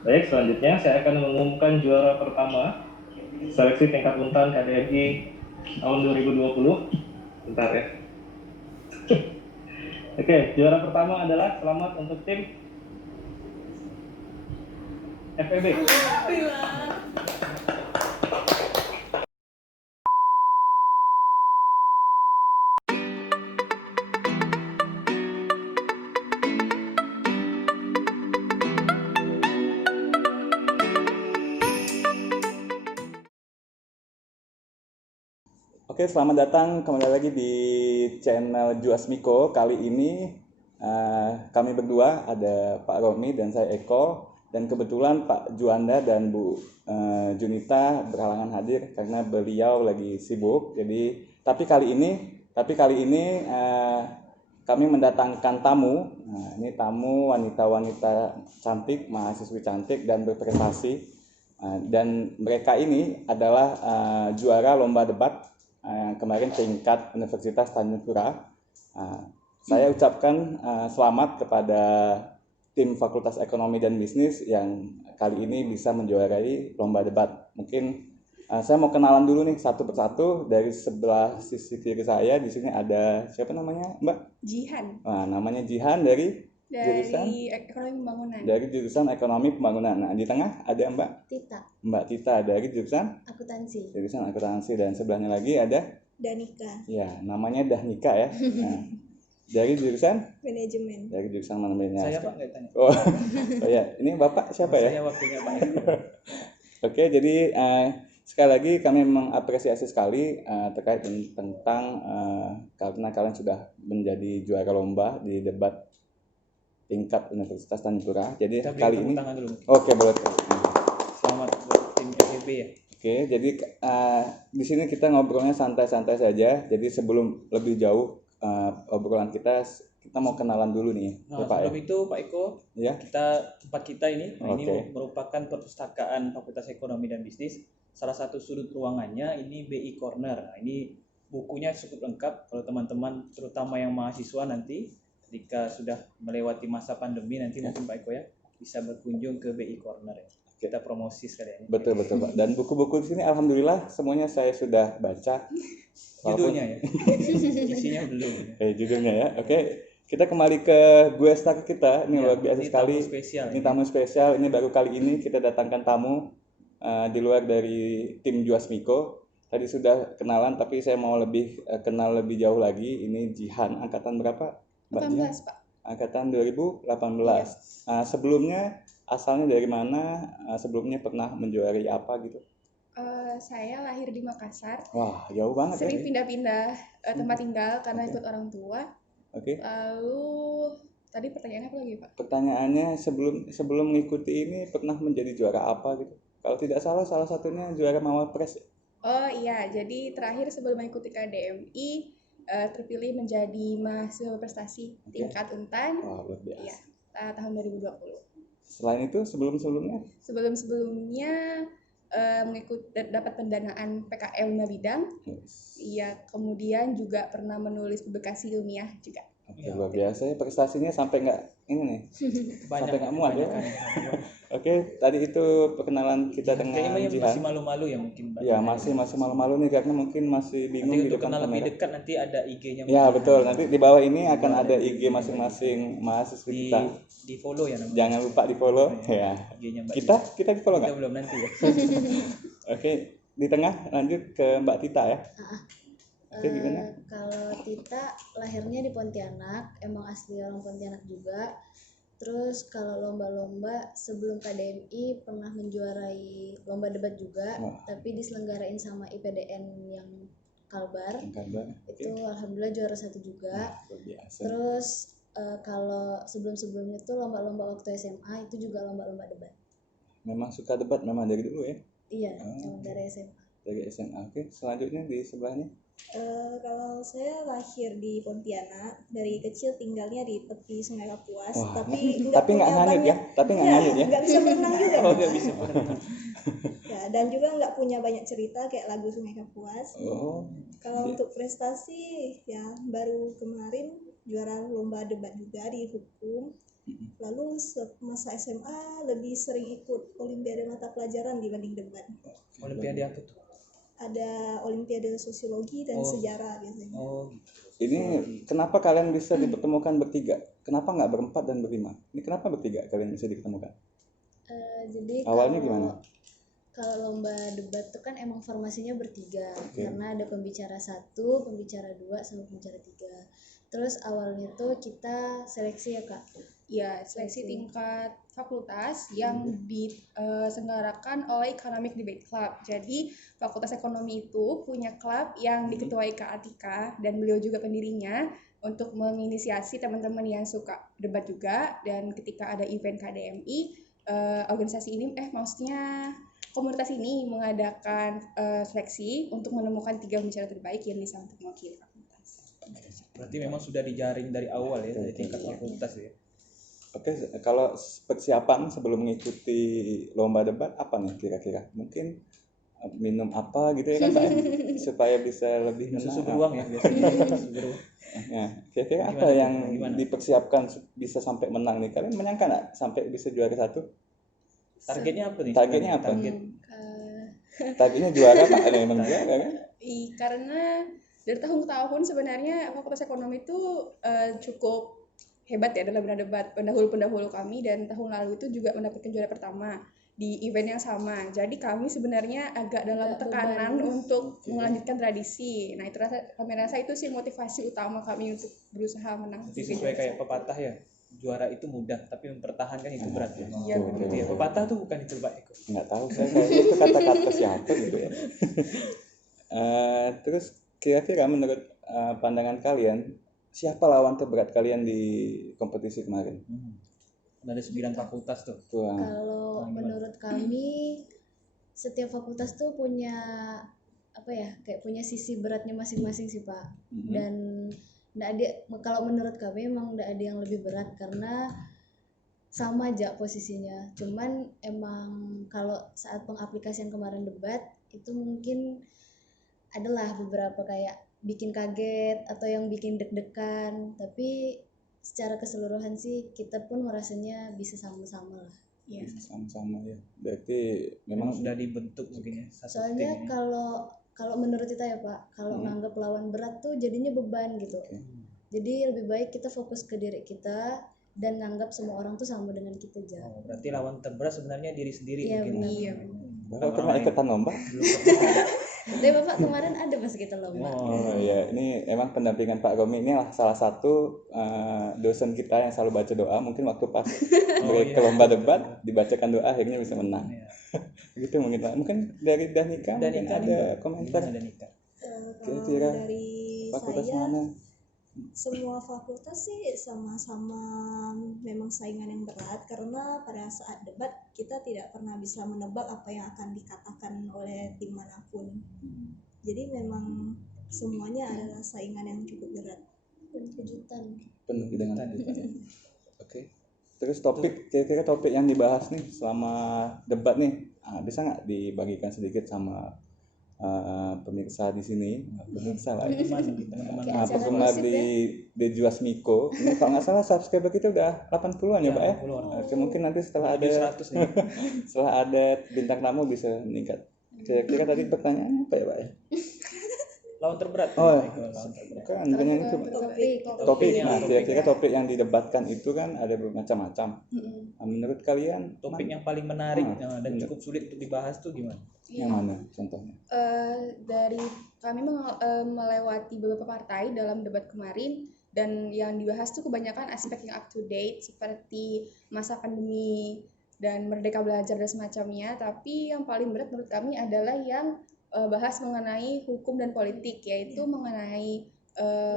Baik, selanjutnya saya akan mengumumkan juara pertama seleksi tingkat untan KDRI tahun 2020. Bentar ya. Oke, juara pertama adalah selamat untuk tim FEB. Oke, selamat datang kembali lagi di channel Juasmiko. Kali ini kami berdua ada Pak Romi dan saya Eko, dan kebetulan Pak Juanda dan Bu Junita berhalangan hadir karena beliau lagi sibuk. Jadi, tapi kali ini kami mendatangkan tamu. Nah, ini tamu wanita-wanita cantik, mahasiswi cantik dan berprestasi. Dan mereka ini adalah juara lomba debat kemarin tingkat Universitas Tanjung Pura. Saya ucapkan selamat kepada tim Fakultas Ekonomi dan Bisnis yang kali ini bisa menjuarai lomba debat. Mungkin saya mau kenalan dulu nih satu persatu. Dari sebelah sisi kiri saya di sini ada siapa namanya, Mbak? Jihan. Namanya Jihan dari Dari Ekonomi Pembangunan. dari jurusan Ekonomi Pembangunan. Nah, di tengah ada Mbak Tita. Mbak Tita dari jurusan akuntansi, dan sebelahnya lagi ada Danika. ya, namanya Dahnika ya. Nah, dari jurusan Manajemen. manajemen. Saya Pak nggak tanya. Oh, oh ya, ini Bapak siapa ya? Saya waktunya Pak Eko. Oke, jadi sekali lagi kami mengapresiasi sekali terkait tentang karena kalian sudah menjadi juara lomba di debat tingkat Universitas Tanjung Pura. Jadi Kita beri kali tepuk ini tangan dulu. oke, boleh. Selamat buat tim FEB ya. Oke, jadi di sini kita ngobrolnya santai-santai saja. Jadi sebelum lebih jauh obrolan kita mau kenalan dulu nih, Nah, Pak sebelum itu Pak Eko, ya. tempat kita ini, ini Oke. merupakan perpustakaan Fakultas Ekonomi dan Bisnis. Salah satu sudut ruangannya ini BI Corner. Nah, ini bukunya cukup lengkap kalau teman-teman, terutama yang mahasiswa nanti ketika sudah melewati masa pandemi nanti mungkin Pak Eko ya bisa berkunjung ke BI Corner ya. Kita promosi sekalian. Betul Pak. Dan buku-buku di sini alhamdulillah semuanya saya sudah baca. Judulnya ya. Isinya belum. Judulnya ya. Oke. Kita kembali ke gue star kita. Ini Ya, luar biasa ini sekali. tamu spesial. Ini tamu spesial. Ini baru kali ini kita datangkan tamu di luar dari tim Juasmiko. Tadi sudah kenalan, tapi saya mau lebih kenal lebih jauh lagi. Ini Jihan, angkatan berapa, Mbak Jihan? 18, Pak. Angkatan 2018. Sebelumnya asalnya dari mana? Sebelumnya pernah menjuarai apa gitu? Saya lahir di Makassar. Wah, jauh banget. Sering pindah-pindah tempat tinggal karena ikut orang tua. Oke. Lalu tadi pertanyaannya apa lagi, Pak? Pertanyaannya sebelum mengikuti ini pernah menjadi juara apa gitu? Kalau tidak salah satunya juara Mawapres. Oh iya, jadi terakhir sebelum mengikuti KDMI terpilih menjadi mahasiswa prestasi tingkat untan. Wah, luar biasa. Iya, tahun 2020. Selain itu sebelumnya dapat pendanaan PKM 5 bidang. Iya, kemudian juga pernah menulis publikasi ilmiah juga. Luar biasa ya, prestasinya sampai nggak ini nih, sampai nggak muat ya. Oke, tadi itu perkenalan kita dengan Jihan. Masih malu-malu ya mungkin. Ya, masih malu-malu nih karena mungkin masih bingung nanti di depan kamera. Lebih dekat nanti ada IG-nya. Ya betul, nanti di bawah ini akan ada IG masing-masing mahasiswa kita. Di follow ya namanya. Jangan lupa di follow ya. IG-nya Mbak. Kita di follow nggak? Kita belum nanti ya. Oke, di tengah lanjut ke Mbak Tita ya. Oke, gimana? Kalau Tita lahirnya di Pontianak, emang asli orang Pontianak juga. Terus kalau lomba-lomba sebelum KDMI pernah menjuarai lomba debat juga, tapi diselenggarain sama IPDN yang Kalbar. Itu alhamdulillah juara 1 juga. Terus kalau sebelumnya tuh lomba-lomba waktu SMA itu juga lomba-lomba debat. Memang suka debat memang dari dulu ya? Iya, dari SMA. Dari SMA. Oke, selanjutnya di sebelahnya. Kalau saya lahir di Pontianak, dari kecil tinggalnya di tepi Sungai Kapuas. Tapi nggak nganyut ya? Nggak bisa berenang juga. Oh, nggak bisa berenang. Ya, dan juga nggak punya banyak cerita kayak lagu Sungai Kapuas. Kalau untuk prestasi, ya baru kemarin juara lomba debat juga di hukum. Lalu masa SMA lebih sering ikut olimpiade mata pelajaran dibanding debat. Olimpiade apa tuh? Ada olimpiade sosiologi dan Oh. sejarah biasanya. Oh, Ini kenapa kalian bisa dipertemukan bertiga? Kenapa nggak berempat dan berlima? Ini kenapa bertiga kalian bisa ditemukan? Jadi Awalnya kalau gimana? kalau lomba debat tuh kan emang formasinya bertiga, karena ada pembicara 1, pembicara 2, sama pembicara 3. Terus awalnya tuh kita seleksi ya Kak. Ya, seleksi tingkat fakultas yang diselenggarakan oleh Economic Debate Club. Jadi, Fakultas Ekonomi itu punya klub yang diketuai Kak Atika, dan beliau juga pendirinya, untuk menginisiasi teman-teman yang suka debat juga. Dan ketika ada event KDMI, organisasi ini, maksudnya komunitas ini mengadakan seleksi untuk menemukan 3 pembicara terbaik yang bisa untuk mewakili fakultas. berarti memang sudah dijaring dari awal ya, dari tingkat fakultas ya. Oke, kalau persiapan sebelum mengikuti lomba debat apa nih kira-kira? Mungkin minum apa gitu ya kan Pak? Supaya bisa lebih menang. Susu beruang ya biasanya. Susu beruang. Ya, kira-kira apa Gimana? yang Gimana? dipersiapkan bisa sampai menang nih? Kalian menyangka nggak sampai bisa juara 1? Targetnya apa nih? Targetnya apa? Target. Targetnya juara Pak, ada yang juara kan? Karena dari tahun ke tahun sebenarnya Fakultas Ekonomi itu cukup hebat ya dalam debat. Pendahulu-pendahulu kami dan tahun lalu itu juga mendapatkan juara pertama di event yang sama. Jadi kami sebenarnya agak dalam tekanan untuk melanjutkan tradisi. Nah, itu kami rasa itu sih motivasi utama kami untuk berusaha menang. Jadi sesuai kayak pepatah ya, juara itu mudah tapi mempertahankan itu berat ya. Iya, betul. Gitu ya. Pepatah tuh bukan itu Pak Eko. Nggak tahu saya kayaknya itu kata-kata siapa gitu ya. Terus kira-kira menurut pandangan kalian siapa lawan terberat kalian di kompetisi kemarin? Ada 9 fakultas tuh. Wah, Kalau menurut kami setiap fakultas tuh punya apa ya, kayak punya sisi beratnya masing-masing sih Pak. Dan nggak ada, kalau menurut kami emang nggak ada yang lebih berat karena sama aja posisinya. Cuman emang kalau saat pengaplikasian kemarin debat itu mungkin adalah beberapa kayak bikin kaget atau yang bikin deg-degan, tapi secara keseluruhan sih kita pun merasanya bisa sama-sama lah. Iya. sama-sama ya. Berarti Memang memang sudah dibentuk mungkin ya satu Soalnya tim ini. kalau menurut kita ya Pak, kalau nganggap lawan berat tuh jadinya beban gitu. Jadi lebih baik kita fokus ke diri kita dan nganggap semua orang tuh sama dengan kita aja. Oh, berarti lawan terberat sebenarnya diri sendiri Iya, mungkin. benar. Iya. Bapak pernah ikutan lomba? Belum pernah. Tapi Bapak kemarin ada pas kita lomba. Oh ya, ini emang pendampingan Pak Romi ini salah satu dosen kita yang selalu baca doa. Mungkin waktu pas ke lomba debat dibacakan doa akhirnya bisa menang. Iya. Gitu mungkin Pak. Mungkin dari Danika mungkin Danika ada nih, komentar. gimana Danika? Kalau Kira-kira dari fakultas saya, mana? semua fakultas sih sama-sama memang saingan yang berat karena pada saat debat kita tidak pernah bisa menebak apa yang akan dikatakan oleh tim manapun. Jadi memang semuanya adalah saingan yang cukup berat. Kejutan. Penuh dengan Oke. Terus kira-kira topik yang dibahas nih selama debat nih, bisa nggak dibagikan sedikit sama pemirsa di sini, pemirsa lah, Teman-teman penggemar di Juas Miko. Ini kalau nggak salah subscriber kita udah 80-an ya Pak ya. 80-an. Oke, mungkin nanti setelah Menuju ada 100 nih. setelah ada bintang tamu bisa meningkat. Kira-kira tadi pertanyaannya apa ya Pak ya? Lawan terberat. Oh, Pak Eko, lawan terberat. bukan dengan itu topik. Nah, kira-kira topik yang didebatkan itu kan ada bermacam-macam. Nah, menurut kalian Topik yang paling menarik dan bener. cukup sulit untuk dibahas tuh gimana? yang mana contohnya? Dari kami melewati beberapa partai dalam debat kemarin, dan yang dibahas tuh kebanyakan aspek yang up to date seperti masa pandemi dan merdeka belajar dan semacamnya. Tapi yang paling berat menurut kami adalah yang bahas mengenai hukum dan politik, yaitu mengenai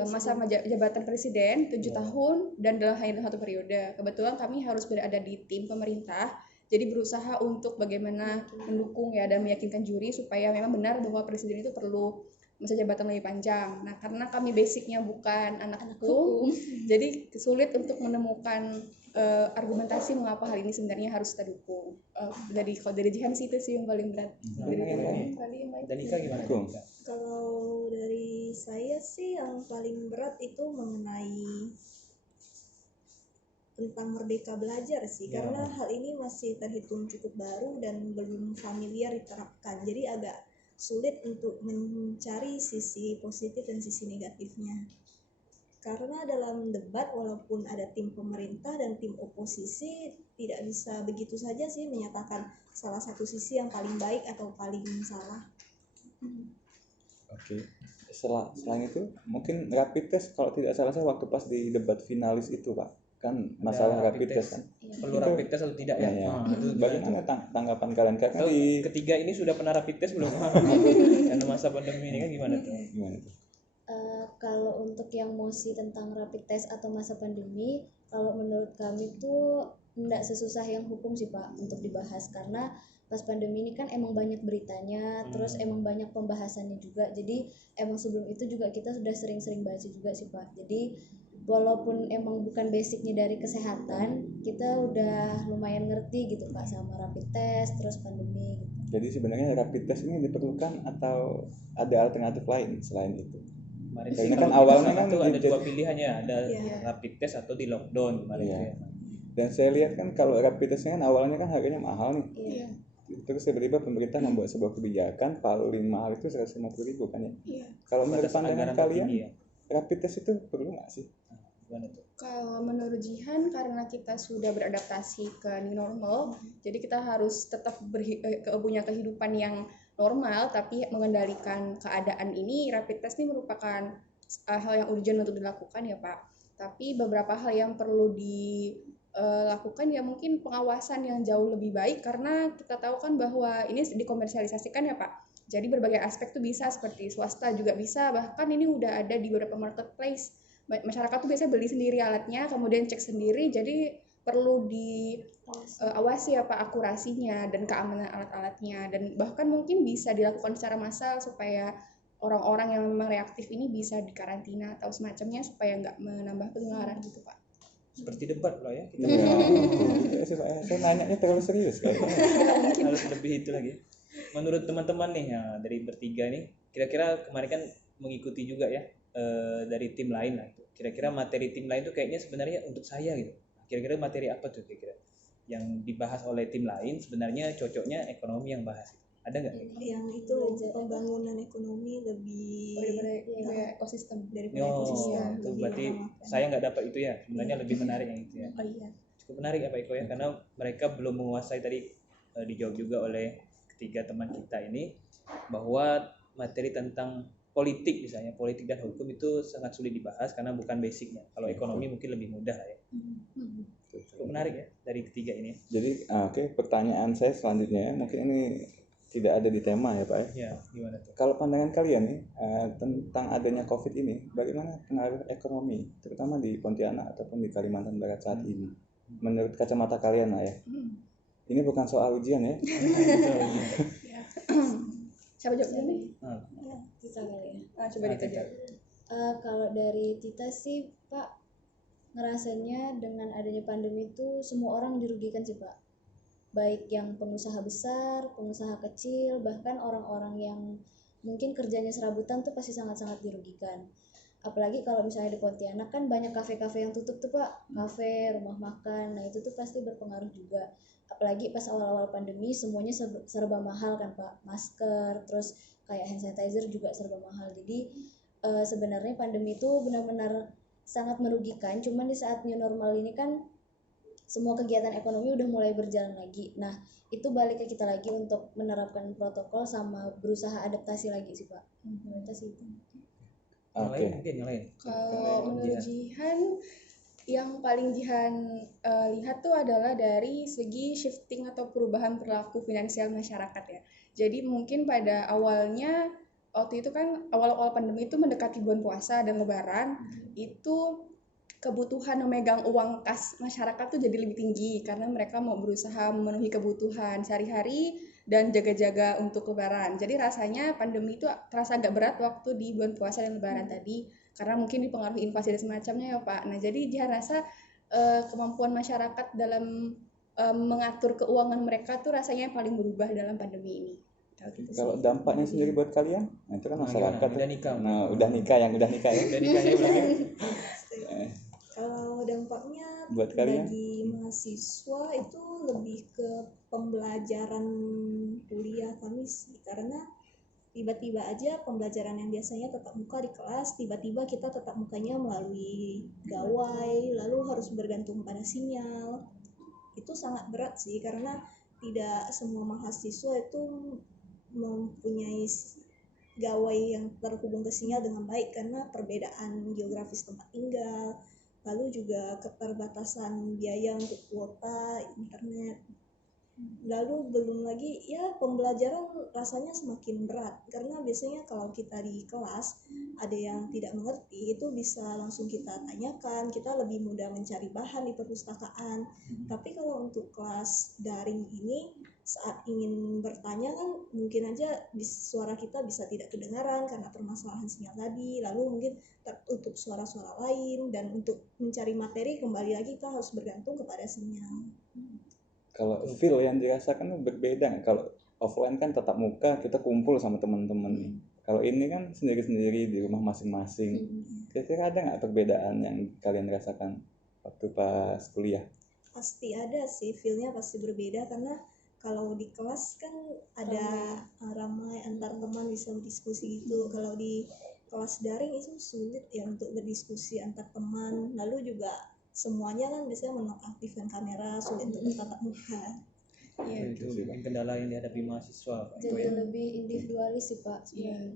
masa jabatan presiden 7 tahun dan dalam hanya satu periode. Kebetulan kami harus berada di tim pemerintah, jadi berusaha untuk bagaimana mendukung ya dan meyakinkan juri supaya memang benar bahwa presiden itu perlu masa jabatan lebih panjang. Nah, karena kami basicnya bukan anak hukum, jadi sulit untuk menemukan argumentasi mengapa hal ini sebenarnya harus kita dukung. Kalau dari Jihan sih itu sih yang paling berat. Danika gimana? Cool. Danika? Kalau dari saya sih yang paling berat itu mengenai tentang merdeka belajar sih, Ya. karena hal ini masih terhitung cukup baru dan belum familiar diterapkan. Jadi agak sulit untuk mencari sisi positif dan sisi negatifnya. Karena dalam debat walaupun ada tim pemerintah dan tim oposisi tidak bisa begitu saja sih menyatakan salah satu sisi yang paling baik atau paling salah. Oke. Selain itu mungkin rapid test kalau tidak salah saya waktu pas di debat finalis itu Pak, kan masalah Ada rapid test kan. Perlu Itu- rapid test atau tidak ya? Ya, ya. Nah, itu gimana tuh? Bagaimana tanggapan kalian karena Atau di ketiga ini sudah pernah rapid test belum? Karena masa pandemi ini kan gimana tuh? gimana tuh? Kalau untuk yang mosi tentang rapid test atau masa pandemi, kalau menurut kami tuh tidak sesusah yang hukum sih Pak untuk dibahas, karena pas pandemi ini kan emang banyak beritanya, terus emang banyak pembahasannya juga. Jadi emang sebelum itu juga kita sudah sering-sering baca juga sih Pak. Jadi walaupun emang bukan basicnya dari kesehatan, kita udah lumayan ngerti gitu Pak sama rapid test terus pandemi gitu. Jadi sebenarnya rapid test ini diperlukan atau ada alternatif lain selain itu? Kemarin Karena sih kan kalau awalnya di sana kan tuh ada jadi- dua pilihannya, ada Iya. rapid test atau di lockdown kemarin Iya. tuh ya. Dan saya lihat kan kalau rapid testnya kan awalnya kan harganya mahal nih. Iya. Terus tiba-tiba pemerintah membuat sebuah kebijakan paling mahal itu 150.000 kan ya. Iya. Kalau menurut Batas pandangan anggaran kalian, tertinggi ya. rapid test itu perlu nggak sih? Gimana tuh? Kalau menurut Jihan, karena kita sudah beradaptasi ke new normal, jadi kita harus tetap punya kehidupan yang normal, tapi mengendalikan keadaan ini. Rapid test ini merupakan hal yang urgent untuk dilakukan ya Pak. Tapi beberapa hal yang perlu dilakukan ya mungkin pengawasan yang jauh lebih baik, karena kita tahu kan bahwa ini dikomersialisasikan ya Pak. Jadi berbagai aspek tuh bisa, seperti swasta juga bisa, bahkan ini udah ada di beberapa marketplace. Masyarakat tuh biasanya beli sendiri alatnya, kemudian cek sendiri, jadi perlu diawasi ya Pak akurasinya dan keamanan alat-alatnya, dan bahkan mungkin bisa dilakukan secara massal supaya orang-orang yang memang reaktif ini bisa dikarantina atau semacamnya supaya nggak menambah penularan gitu Pak. Seperti debat loh ya. Kita Ya, saya nanyanya terlalu serius kayaknya. harus lebih itu lagi. Menurut teman-teman nih ya, dari bertiga nih, kira-kira kemarin kan mengikuti juga ya dari tim lain lah. Kira-kira materi tim lain tuh kayaknya sebenarnya untuk saya gitu. Kira-kira materi apa tuh kira-kira yang dibahas oleh tim lain sebenarnya cocoknya ekonomi yang bahas? Ada nggak? Yang itu pembangunan ekonomi lebih Daripada ekosistem. daripada Oh, ekosistem. itu lebih berarti mengutamakan. saya nggak dapat itu ya. Sebenarnya lebih menarik yang itu ya. Oh iya. Cukup menarik ya Pak Eko ya, karena mereka belum menguasai tadi dijawab juga oleh ketiga teman kita ini bahwa materi tentang politik misalnya, politik dan hukum itu sangat sulit dibahas karena bukan basicnya. Kalau ekonomi mungkin lebih mudah lah ya. Cukup menarik ya dari ketiga ini. Jadi oke, pertanyaan saya selanjutnya ya, mungkin ini tidak ada di tema ya Pak ya. Ya, gimana tuh? Kalau pandangan kalian nih tentang adanya COVID ini, bagaimana pengaruh ekonomi, terutama di Pontianak ataupun di Kalimantan Barat saat ini? Menurut kacamata kalian lah ya. Ini bukan soal ujian ya. Siapa jawab dulu nih? Kita kali ya. Coba Dita jawab. Kalau dari Tita sih Pak, ngerasanya dengan adanya pandemi itu semua orang dirugikan sih Pak. Baik yang pengusaha besar, pengusaha kecil, bahkan orang-orang yang mungkin kerjanya serabutan tuh pasti sangat-sangat dirugikan. Apalagi kalau misalnya di Pontianak kan banyak kafe-kafe yang tutup tuh Pak, kafe, rumah makan, nah itu tuh pasti berpengaruh juga. Apalagi pas awal-awal pandemi semuanya serba mahal kan Pak, masker, terus kayak hand sanitizer juga serba mahal. Jadi sebenarnya pandemi itu benar-benar sangat merugikan, cuman di saat new normal ini kan semua kegiatan ekonomi udah mulai berjalan lagi. Nah, itu balik ke kita lagi untuk menerapkan protokol sama berusaha adaptasi lagi sih Pak. Kita sih itu. Yang Oke. lain mungkin yang lain. Kalau menurut Jihan, yang paling Jihan lihat tuh adalah dari segi shifting atau perubahan perilaku finansial masyarakat ya. Jadi mungkin pada awalnya, waktu itu kan awal-awal pandemi itu mendekati bulan puasa dan lebaran, itu kebutuhan memegang uang kas masyarakat tuh jadi lebih tinggi karena mereka mau berusaha memenuhi kebutuhan sehari-hari dan jaga-jaga untuk lebaran. Jadi rasanya pandemi itu terasa agak berat waktu di bulan puasa dan lebaran tadi karena mungkin dipengaruhi inflasi dan semacamnya ya Pak. Nah jadi dia rasa kemampuan masyarakat dalam mengatur keuangan mereka tuh rasanya yang paling berubah dalam pandemi ini. Gitu Kalau sih. dampaknya sendiri buat kalian, nah itu kan Nah, masyarakat. gimana? Udah nikah? Nah, udah nikah yang udah nikah ya. Udah nikahnya belum ya? Kalau dampaknya Buat kalian? bagi mahasiswa itu lebih ke pembelajaran kuliah kami sih, karena tiba-tiba aja pembelajaran yang biasanya tatap muka di kelas, tiba-tiba kita tatap mukanya melalui gawai, lalu harus bergantung pada sinyal. Itu sangat berat sih, karena tidak semua mahasiswa itu mempunyai gawai yang terhubung ke sinyal dengan baik karena perbedaan geografis tempat tinggal, lalu juga keterbatasan biaya untuk kuota internet. Lalu belum lagi ya pembelajaran rasanya semakin berat karena biasanya kalau kita di kelas ada yang tidak mengerti itu bisa langsung kita tanyakan, kita lebih mudah mencari bahan di perpustakaan. Tapi kalau untuk kelas daring ini saat ingin bertanya kan mungkin aja suara kita bisa tidak kedengaran karena permasalahan sinyal tadi, lalu mungkin tertutup suara-suara lain, dan untuk mencari materi kembali lagi kita harus bergantung kepada sinyal. Kalau feel yang dirasakan berbeda nggak? Kalau offline kan tatap muka, kita kumpul sama teman-teman. Kalau ini kan sendiri-sendiri di rumah masing-masing. Kira-kira ada nggak perbedaan yang kalian rasakan waktu pas kuliah? Pasti ada sih, feel-nya pasti berbeda karena kalau di kelas kan ada ramai antar teman bisa berdiskusi gitu. Kalau di kelas daring itu sulit ya untuk berdiskusi antar teman, lalu juga semuanya kan biasanya menonaktifkan kamera, sulit untuk bertatap muka. Iya. Itu mungkin kendala yang dihadapi mahasiswa Pak Eko Jadi ya. lebih individualis sih Pak Iya. sebenarnya.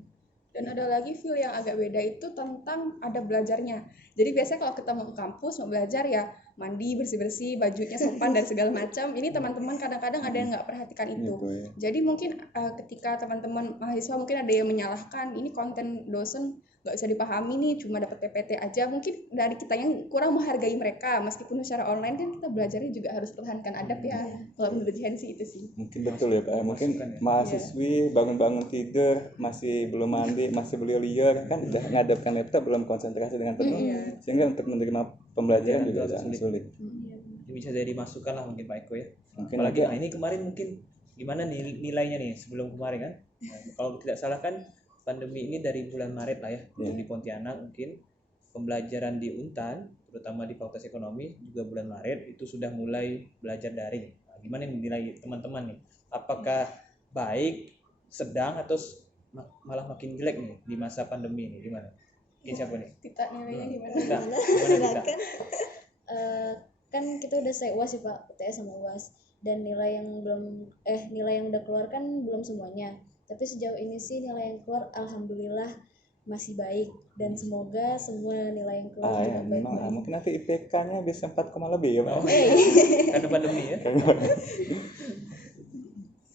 Dan ada lagi feel yang agak beda itu tentang ada belajarnya. Jadi biasanya kalau kita mau ke kampus mau belajar ya mandi, bersih-bersih, bajunya sopan dan segala macam. Ini teman-teman kadang-kadang ada yang nggak perhatikan itu. Gitu ya. Jadi mungkin ketika teman-teman mahasiswa mungkin ada yang menyalahkan ini konten dosen nggak bisa dipahami nih, cuma dapat PPT aja. Mungkin dari kita yang kurang menghargai mereka, meskipun secara online kan kita belajarnya juga harus pertahankan adab ya. Kalau menurut Jihan sih itu sih. Mungkin betul ya Pak. Mungkin Masukan ya. mahasiswi bangun-bangun tidur masih belum mandi, masih beli liar kan udah ngadepkan laptop belum konsentrasi dengan penuh, sehingga untuk menerima pembelajaran juga agak sangat sulit. sulit. Ini bisa jadi masukan lah mungkin Pak Eko ya. Mungkin Apalagi ada- nah ini kemarin mungkin gimana nih nilainya nih sebelum kemarin kan. Nah, kalau tidak salah kan pandemi ini dari bulan Maret lah ya. Untuk di Pontianak mungkin pembelajaran di Untan terutama di Fakultas Ekonomi juga bulan Maret itu sudah mulai belajar daring. Nah, gimana nih nilai teman-teman nih? Apakah baik, sedang atau malah makin jelek nih di masa pandemi ini gimana? Mungkin siapa nih? Tita nilainya gimana? Tita, gimana Tita? Kan kita udah selesai UAS sih Pak, UTS sama UAS, dan nilai yang udah keluar kan belum semuanya. Tapi sejauh ini sih nilai yang keluar alhamdulillah masih baik, dan semoga semua nilai yang keluar ya, juga memang baik-baik. mungkin nanti IPK-nya bisa 4, lebih ya Pak. Oh, karena pandemi ya.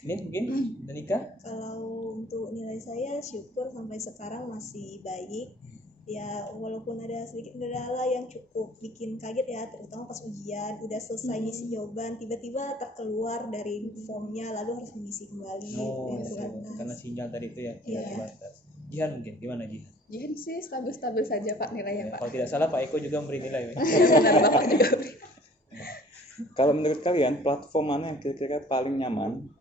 Ini mungkin Danika? Kalau untuk nilai saya syukur sampai sekarang masih baik. Ya walaupun ada sedikit kendala yang cukup bikin kaget ya, terutama pas ujian udah selesai ngisi jawaban tiba-tiba terkeluar dari formnya lalu harus mengisi kembali. Oh, yang terbatas. karena sinyal tadi itu ya Iya. terbatas. Jihan mungkin gimana Jihan? Jihan sih stabil-stabil saja Pak nilainya Pak. Kalau tidak salah Pak Eko juga memberi nilai. Ya? Iya benar Bapak juga beri. Kalau menurut kalian platform mana yang kira-kira paling nyaman,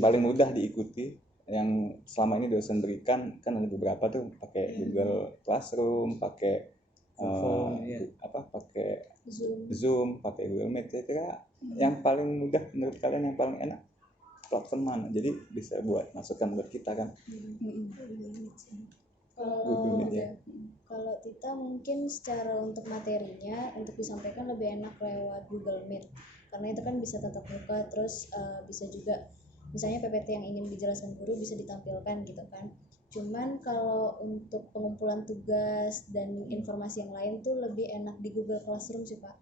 paling mudah diikuti, yang selama ini dosen berikan? Kan ada beberapa tuh pakai Google Classroom, pakai pakai Zoom, pakai Google Meet. Kira-kira yang paling mudah menurut kalian, yang paling enak platform mana? Jadi bisa buat masukan buat kita kan. Google Meet ya. Kalau kita mungkin secara untuk materinya untuk disampaikan lebih enak lewat Google Meet, karena itu kan bisa tatap muka, terus bisa juga misalnya PPT yang ingin dijelaskan guru bisa ditampilkan gitu kan. Cuman kalau untuk pengumpulan tugas dan informasi yang lain tuh lebih enak di Google Classroom sih Pak.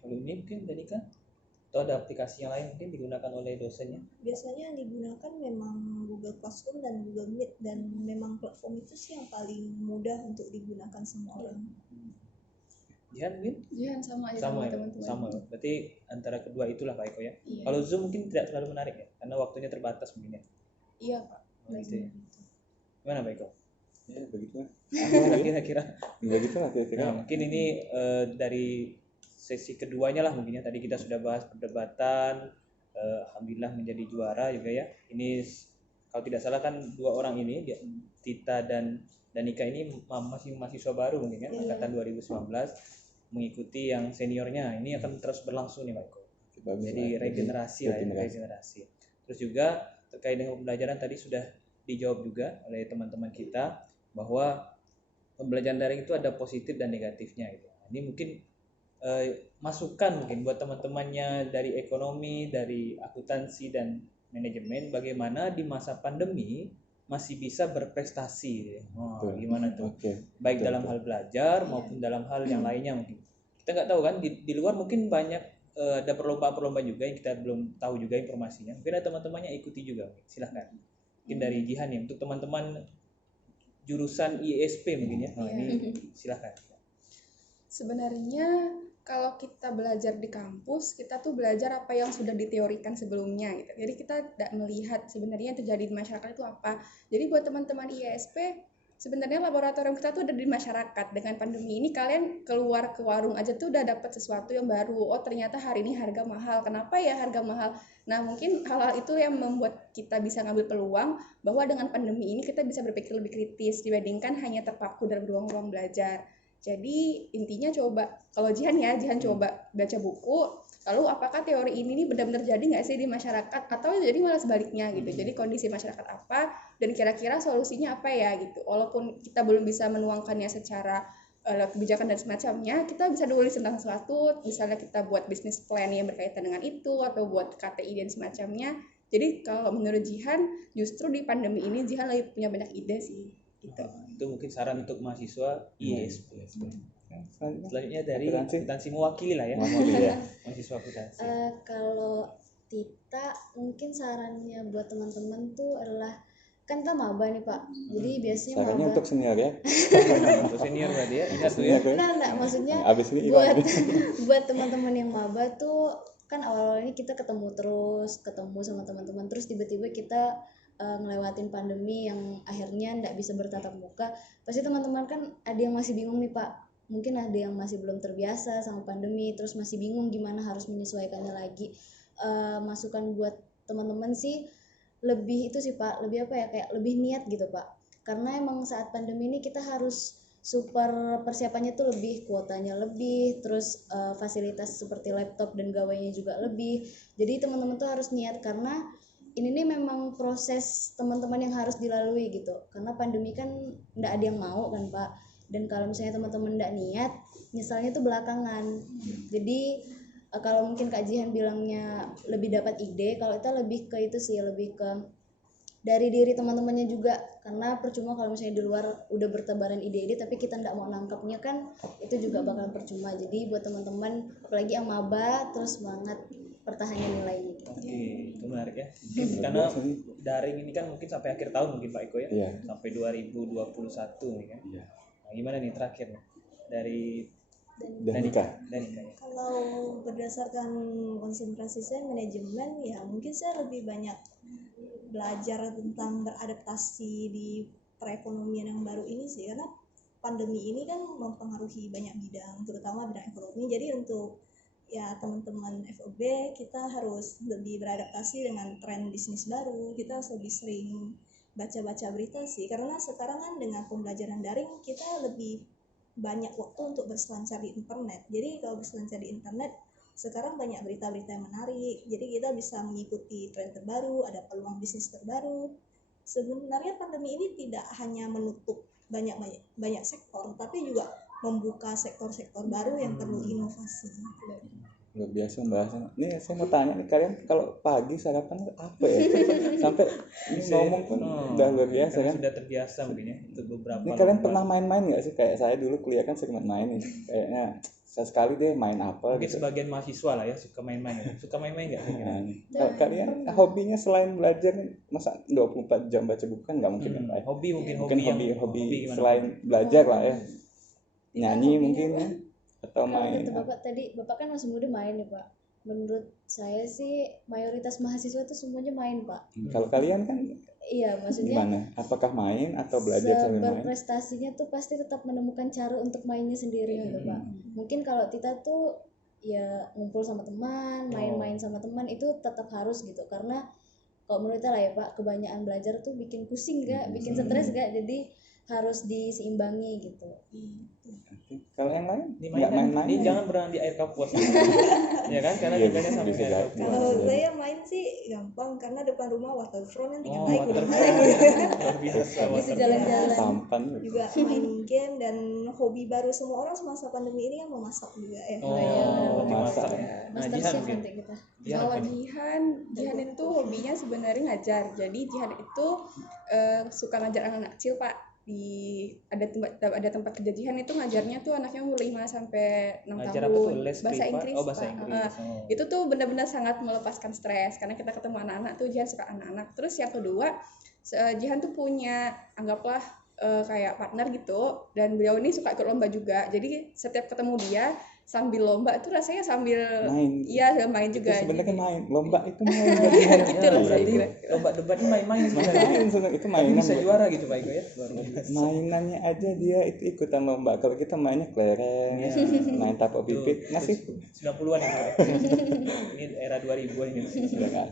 Kalau ini mungkin Danika? Atau ada aplikasi yang lain mungkin digunakan oleh dosennya? Biasanya yang digunakan memang Google Classroom dan Google Meet, dan memang platform itu sih yang paling mudah untuk digunakan semua orang. Jihan mungkin? Jihan sama aja Sama sama ya? teman-teman. Sama. Berarti antara kedua itulah Pak Eko ya. Iya. Kalau Zoom mungkin tidak terlalu menarik ya, karena waktunya terbatas mungkin ya. Iya Pak. Oh, itu ya. Gimana Pak Eko? Ya begitu lah. Kira-kira. Begitu lah kira-kira. Nah, mungkin ini dari sesi keduanya lah mungkin ya. Tadi kita sudah bahas perdebatan, alhamdulillah menjadi juara juga ya. Ini kalau tidak salah kan dua orang ini, Tita dan Danika ini masih mahasiswa baru mungkin ya, angkatan 2019 mengikuti yang seniornya. Ini akan terus berlangsung nih Pak Eko. Bagus Jadi lah. regenerasi lah ya, regenerasi. Terus juga terkait dengan pembelajaran tadi sudah dijawab juga oleh teman-teman kita bahwa pembelajaran daring itu ada positif dan negatifnya gitu. Ini mungkin masukan mungkin buat teman-temannya dari ekonomi, dari akuntansi dan manajemen, bagaimana di masa pandemi masih bisa berprestasi gitu ya. Gimana tuh? Baik dalam hal belajar maupun dalam hal yang lainnya mungkin. Kita nggak tahu kan di luar mungkin banyak ada perlombaan juga yang kita belum tahu juga informasinya. Mungkin ada teman-temannya ikuti juga. Silahkan. Mungkin dari Jihan ya, untuk teman-teman jurusan ISP mungkin ya. Ini silahkan. Sebenarnya kalau kita belajar di kampus, kita tuh belajar apa yang sudah diteorikan sebelumnya gitu. Jadi kita tidak melihat sebenarnya yang terjadi di masyarakat itu apa. Jadi buat teman-teman ISP, sebenarnya laboratorium kita tuh ada di masyarakat. Dengan pandemi ini kalian keluar ke warung aja tuh udah dapat sesuatu yang baru. Oh ternyata hari ini harga mahal. Kenapa ya harga mahal? Nah mungkin hal-hal itu yang membuat kita bisa ngambil peluang bahwa dengan pandemi ini kita bisa berpikir lebih kritis dibandingkan hanya terpaku dalam ruang-ruang belajar. Jadi intinya coba, kalau Jihan coba baca buku, lalu apakah teori ini benar-benar jadi nggak sih di masyarakat, atau jadi malah sebaliknya gitu. Jadi kondisi masyarakat apa, dan kira-kira solusinya apa ya gitu. Walaupun kita belum bisa menuangkannya secara kebijakan dan semacamnya, kita bisa nulis tentang sesuatu, misalnya kita buat bisnis plan yang berkaitan dengan itu, atau buat KTI dan semacamnya. Jadi kalau menurut Jihan, justru di pandemi ini Jihan lagi punya banyak ide sih. Gitu. Itu mungkin saran untuk mahasiswa ISP. Selanjutnya dari akuntansi mewakili lah ya. Mahasiswa akuntansi. Kalau Tita mungkin sarannya buat teman-teman tuh adalah, kan kita maba nih Pak. Jadi biasanya sarannya maba untuk senior ya. Untuk senior berarti ya. Ingat tuh ya. Enggak, maksudnya Abis ini buat teman-teman yang maba tuh kan awal-awal ini kita ketemu sama teman-teman, terus tiba-tiba kita ngelewatin pandemi yang akhirnya nggak bisa bertatap muka. Pasti teman-teman kan ada yang masih bingung nih Pak, mungkin ada yang masih belum terbiasa sama pandemi, terus masih bingung gimana harus menyesuaikannya lagi. Masukan buat teman-teman sih lebih itu sih Pak, lebih apa ya, kayak lebih niat gitu Pak, karena emang saat pandemi ini kita harus super persiapannya tuh lebih, kuotanya lebih, terus fasilitas seperti laptop dan gawainya juga lebih. Jadi teman-teman tuh harus niat, karena ini nih memang proses teman-teman yang harus dilalui gitu, karena pandemi kan nggak ada yang mau kan Pak. Dan kalau misalnya teman-teman nggak niat, nyesalnya tuh belakangan. Jadi kalau mungkin Kak Jihan bilangnya lebih dapat ide, kalau kita lebih ke itu sih, lebih ke dari diri teman-temannya juga, karena percuma kalau misalnya di luar udah bertebaran ide-ide tapi kita nggak mau nangkepnya kan, itu juga bakalan percuma. Jadi buat teman-teman apalagi yang maba, terus semangat pertahanan nilainya gitu. Oke, itu menarik ya. Karena daring ini kan mungkin sampai akhir tahun mungkin Pak Eko ya. Iya. Sampai 2021 nih kan. Iya. Nah, gimana nih terakhir nih? Dari Danika. Danika ya. Kalau berdasarkan konsentrasi saya manajemen, ya mungkin saya lebih banyak belajar tentang beradaptasi di perekonomian yang baru ini sih, karena pandemi ini kan mempengaruhi banyak bidang, terutama bidang ekonomi. Jadi untuk ya teman-teman FOB, kita harus lebih beradaptasi dengan tren bisnis baru. Kita harus lebih sering baca-baca berita sih, karena sekarang kan dengan pembelajaran daring kita lebih banyak waktu untuk berselancar di internet. Jadi kalau berselancar di internet, sekarang banyak berita-berita yang menarik, jadi kita bisa mengikuti tren terbaru, ada peluang bisnis terbaru. Sebenarnya pandemi ini tidak hanya menutup banyak sektor, tapi juga membuka sektor-sektor baru yang perlu inovasi. Luar biasa pembahasan. Nih saya mau tanya nih, kalian kalau pagi sarapan apa ya? Sampai ini ngomong pun udah luar biasa kan? Sudah terbiasa mungkin ya untuk beberapa. Ini kalian pernah main-main nggak sih? Kayak saya dulu kuliah kan sering main nih. Kayaknya sekali deh main apa mungkin gitu. sebagian mahasiswa lah ya suka main-main ya. Suka main-main nggak sih? Kalau kalian hobinya selain belajar, masa 24 jam baca buku kan nggak mungkin ya Pak? Hobi mungkin hobi gimana? selain belajar lah ya. Nyanyi mungkin ya, atau Kalau main. kata Bapak tadi, Bapak kan masih muda main ya Pak. Menurut saya sih mayoritas mahasiswa tuh semuanya main Pak. Kalau kalian kan Iya, maksudnya gimana? Apakah main atau belajar sambil main? berprestasinya tuh pasti tetap menemukan cara untuk mainnya sendiri gitu Pak. Mungkin kalau Tita tuh ya ngumpul sama teman, main-main sama teman itu tetap harus gitu, karena kalau menurut Tita lah ya Pak, kebanyakan belajar tuh bikin pusing gak, bikin stres gak. Jadi harus diseimbangi gitu. Kalau yang lain Ini nggak main-main. ini jangan berenang di air kapuas. Ya kan? Karena Iya, tiganya sampai bisa air jadi. kapuas. Kalau saya main sih gampang karena depan rumah waterfront kan tinggal Oh, naik waterfront. Luar biasa. Bisa waterfront. jalan-jalan. Tampan. juga main game dan hobi baru semua orang semasa pandemi ini kan memasak juga ya. Oh, iya, berarti masak. masak ya. Nah, Master Jihan chef mungkin. nanti kita. Jihan Kalau apa nih? Jihan itu hobinya sebenarnya ngajar. Jadi Jihan itu suka ngajar anak-anak kecil Pak. Ada tempat kerja Jihan itu ngajarnya tuh anaknya umur 5 sampai 6 Ngajar apa tuh? tahun. Les Bahasa privat? Inggris. Oh, bahasa Pak. Inggris. Oh. Itu tuh benar-benar sangat melepaskan stres karena kita ketemu anak-anak tuh Jihan suka anak-anak. Terus yang kedua, Jihan tuh punya anggaplah kayak partner gitu, dan beliau ini suka ikut lomba juga. Jadi setiap ketemu dia sambil lomba tuh rasanya sambil Main. iya main Itu juga. sebenarnya main. Lomba itu main. buat Jihan. Gitu Ya, loh, berarti kira-kira. lomba debat ini main-main sebenarnya. Main sebenarnya. Itu Tapi mainan. bisa buat- juara gitu Pak Iko ya. Luar biasa. Mainannya aja dia itu ikutan lomba. Kalau kita mainnya kelereng, Iya. main tapok pipit, Itu masih 90-an ini. Pak. Ini era 2000-an ini. sudah nggak.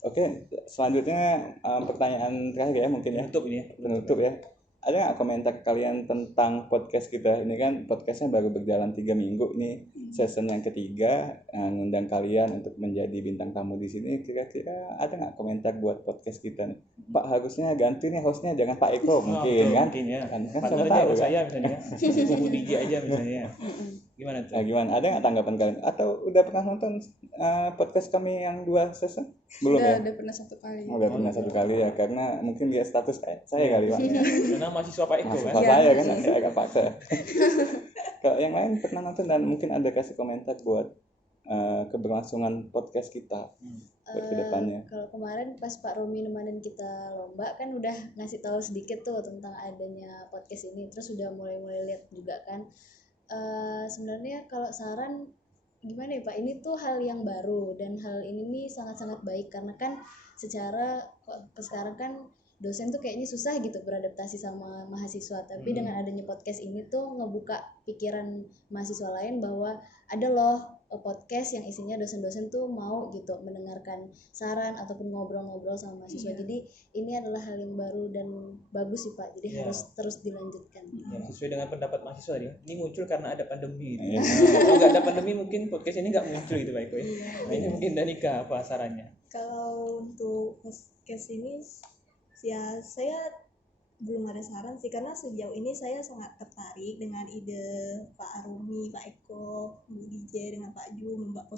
Oke, selanjutnya pertanyaan terakhir ya mungkin ya. Penutup ini ya. Penutup ya. Ada nggak komentar kalian tentang podcast kita? Ini kan podcastnya baru berjalan 3 minggu. Ini season yang ketiga, ngundang kalian untuk menjadi bintang tamu di sini. Kira-kira ada nggak komentar buat podcast kita nih? Pak, harusnya ganti nih hostnya, jangan Pak Eko mungkin betul, kan? mungkin ya. Kan Partner siapa aja tahu sama kan? saya misalnya. Ibu DJ aja misalnya. Gimana tuh? Nah, gimana? Ada nggak tanggapan kalian? Atau udah pernah nonton podcast kami yang 2 season? Belum ya? Udah pernah 1 kali. Udah pernah 1 kali ya, karena mungkin lihat status saya kali Pak. Karena mahasiswa Pak Eko kan. Mahasiswa Iya. saya kan saya agak paksa. Kalau yang lain pernah nonton dan mungkin ada kasih komentar buat keberlangsungan podcast kita buat kedepannya. Kalau kemarin pas Pak Romi nemanin kita lomba kan udah ngasih tahu sedikit tuh tentang adanya podcast ini, terus udah mulai lihat juga kan. Sebenarnya kalau saran gimana ya Pak, ini tuh hal yang baru dan hal ini nih sangat-sangat baik karena kan secara sekarang kan dosen tuh kayaknya susah gitu beradaptasi sama mahasiswa, tapi dengan adanya podcast ini tuh ngebuka pikiran mahasiswa lain bahwa ada loh podcast yang isinya dosen-dosen tuh mau gitu mendengarkan saran ataupun ngobrol-ngobrol sama mahasiswa. Jadi ini adalah hal yang baru dan bagus sih Pak, jadi Iya. harus terus dilanjutkan. Ya, sesuai dengan pendapat mahasiswa dia. Ini muncul karena ada pandemi. Gitu. Iya. Kalau nggak ada pandemi mungkin podcast ini nggak muncul gitu Pak Eko ya. Nah, ini mungkin Danika apa sarannya? Kalau untuk podcast ini ya saya belum ada saran sih karena sejauh ini saya sangat tertarik dengan ide Pak Arumi, Pak Eko, Bu DJ dengan Pak Ju membuat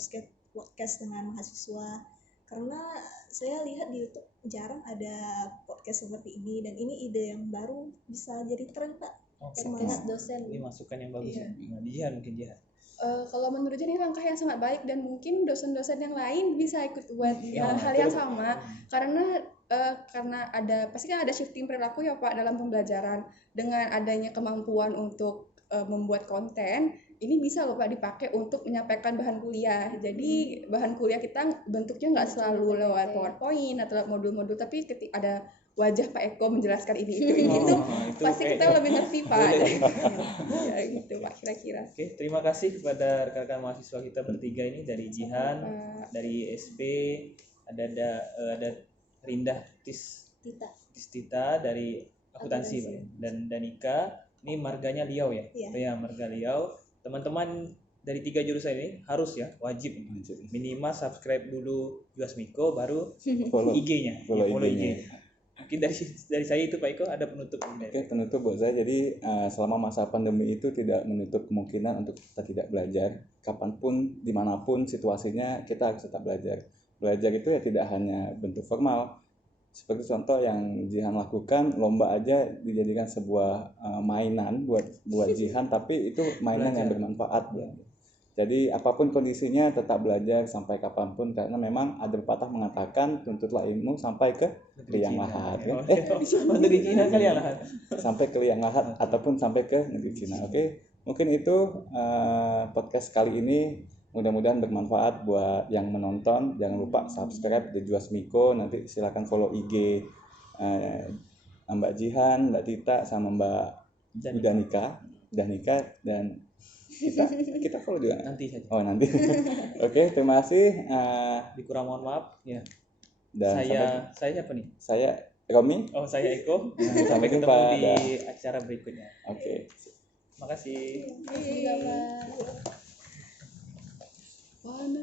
podcast dengan mahasiswa, karena saya lihat di YouTube jarang ada podcast seperti ini dan ini ide yang baru bisa jadi tren Pak. Oke. Semangat dosen. Ini masukan yang bagus. Iya. Ya. Nah, Jihan mungkin Jihan. Kalau menurut Jen ini langkah yang sangat baik dan mungkin dosen-dosen yang lain bisa ikut buat Ya, hal betul. yang sama karena ada pasti kan ada shifting perilaku ya Pak dalam pembelajaran. Dengan adanya kemampuan untuk membuat konten, ini bisa loh Pak dipakai untuk menyampaikan bahan kuliah. Jadi bahan kuliah kita bentuknya nggak selalu lewat PowerPoint atau lewat modul-modul, tapi ketika ada wajah Pak Eko menjelaskan ini itu itu pasti kita kayaknya lebih ngerti Pak. boleh. Ya gitu Pak kira-kira. Oke, terima kasih kepada rekan-rekan mahasiswa kita bertiga ini dari Jihan, Pak. dari SP, ada Rindah Tita. Tista dari akuntansi Pak, dan Danika. Ini marganya Liau ya. Iya. Ya, marga Liau. Teman-teman dari 3 jurusan ini harus ya, wajib minimal subscribe dulu Juasmiko baru Follow. IG-nya. Follow Ya, IG-nya. Mungkin dari saya itu Pak Iko ada penutup ini. Oke, penutup buat saya. Jadi selama masa pandemi itu tidak menutup kemungkinan untuk kita tidak belajar. Kapanpun, dimanapun situasinya kita harus tetap belajar. Belajar itu ya tidak hanya bentuk formal. Seperti contoh yang Jihan lakukan, lomba aja dijadikan sebuah mainan buat Jihan, tapi itu mainan yang bermanfaat. Jadi apapun kondisinya tetap belajar sampai kapanpun, karena memang ada pepatah mengatakan tuntutlah ilmu sampai ke liang lahat. Ya. Negeri Cina kali ya lahat. Sampai ke liang lahat ataupun sampai ke negeri Cina. Oke, mungkin itu podcast kali ini. Mudah-mudahan bermanfaat buat yang menonton. Jangan lupa subscribe The Juasmiko. Nanti silakan follow IG Mbak Jihan, Mbak Tita, sama Mbak Danika dan kita follow juga. Nanti saja. Oh nanti. Oke, terima kasih. Dikurang mohon maaf ya. Dan Saya siapa nih? saya Romi. Oh, saya Eko. Sampai Sampai jumpa. ketemu di Dah. acara berikutnya. Oke. Makasih. Juga, Pak. Mana?